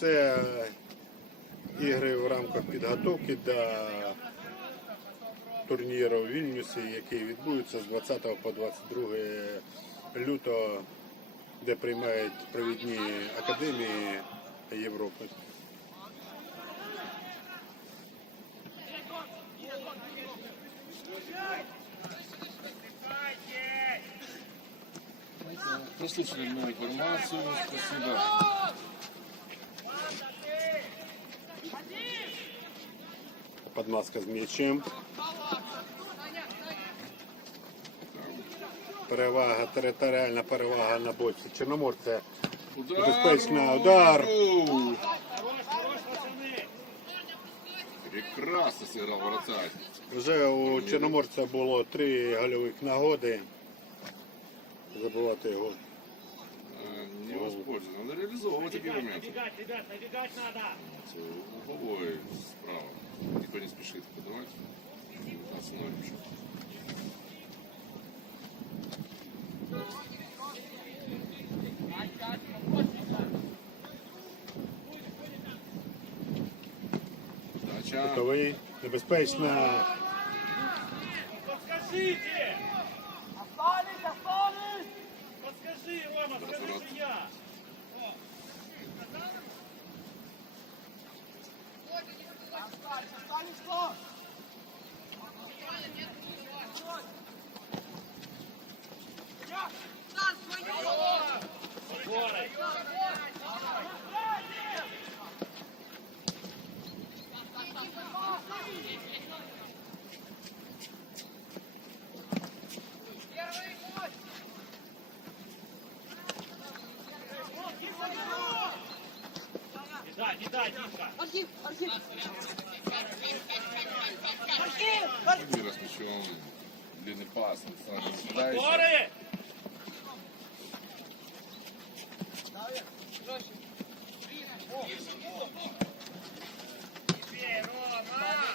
Це ігри в рамках підготовки до турніру в Вільнюсі, який відбудеться з 20 по 22 лютого, де приймають провідні академії Європи. Прослушали мою информацию. Спасибо. Подмазка з м'ячем. Перевага, територіальна перевага на боці. Чорноморця. Удар! Безпечно, удар. Оу! Прекрасно сыграл вратарь. Вже у Чорноморця було три гольових нагоди. Забувати його. Э, Не воспользовался. Надо реализовывать такие моменты. Набегать, ребят, набегать надо. Угловой справа. Никто не спешит подавать. Остановим еще. Дача. Готовий. Небезпечна. Подскажите! Не дай, не дай, Розпочав Один Олександр мячом. Гори! Бей, Рома!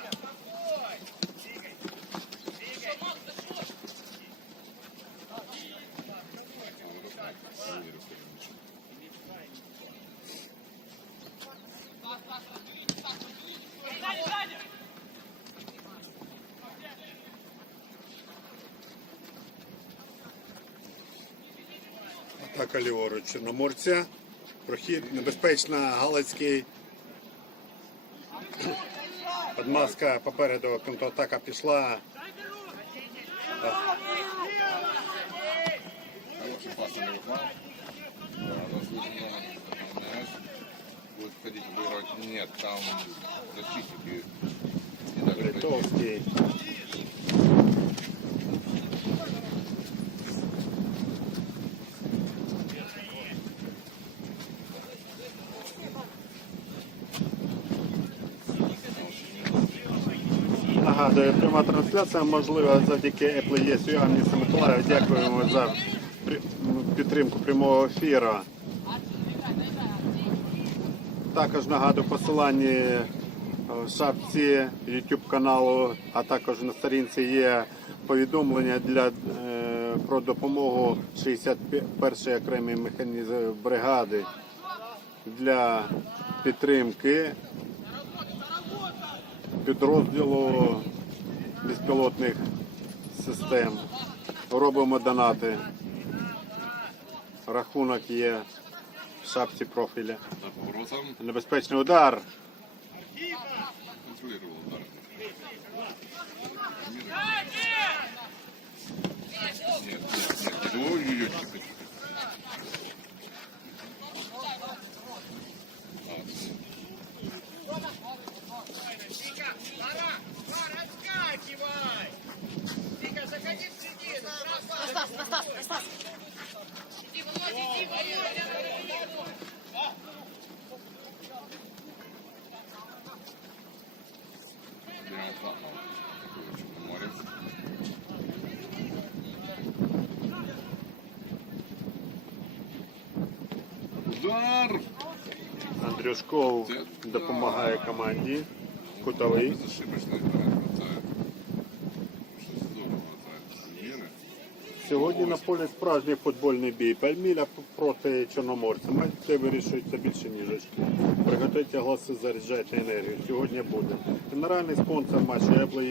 Ліворуч Чорноморця. Прохід небезпечна Галицький. Подмазка попереду контратака пішла. Будет ходить выбрать. Нет, там защитники не Нагадую, пряма трансляція можлива завдяки Apple ЄС. Місто Миколаїв. Дякуємо за підтримку прямого ефіру. Також нагадую посилання е, в шапці YouTube каналу, а також на сторінці є повідомлення для, е, про допомогу 61-ї окремої механізм бригади для підтримки підрозділу безпілотних систем. Робимо донати. Рахунок є в шапці профіля. Небезпечний удар. контролировал удар. Кивай, кивай! Вика, заходи в сиди! Остас, Остас, Остас! Иди, Володя, иди, Володя! Море. Удар! Андрюшков допомагає команді. Кутовий. Сьогодні на полі справжній футбольний бій. Пальміля проти Чорноморця. Матч це вирішується більше ніж очки. Приготуйте голоси заряджайте енергію. Сьогодні буде. Генеральний спонсор матчу Apple